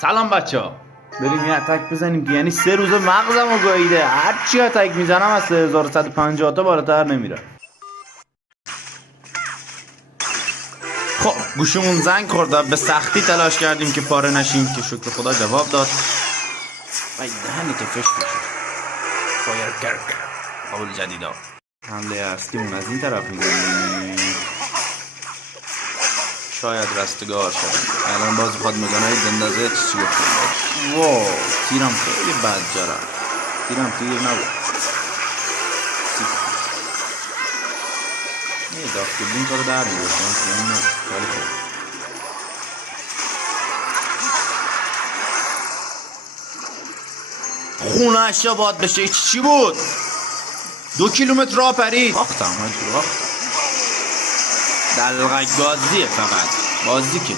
سلام بچه ها، بریم یه اتک بزنیم که یعنی 3 روز مغزمو گاییده. هرچی اتک میزنم از 3150 تا بالاتر نمیره. خب گوشمون زنگ خورده، به سختی تلاش کردیم که پاره نشیم که شکر خدا جواب داد. وای دهنت فش بشه. فایر کرک قول جدیدا. حمله اصلیمون از این طرف میزنیم، شاید رستگار شد. الان باز بخواد مگانای دندازه چی گفت. واو تیرم خیلی بد جرم، تیرم تیر نبود. یه داخت کردیم کارو در میگوشم خیلی خوب. خونه اشیا باید بشه. چی بود؟ 2 کیلومتر راه پرید. باختم هجور باختم. دلغک بازیه، فقط بازی که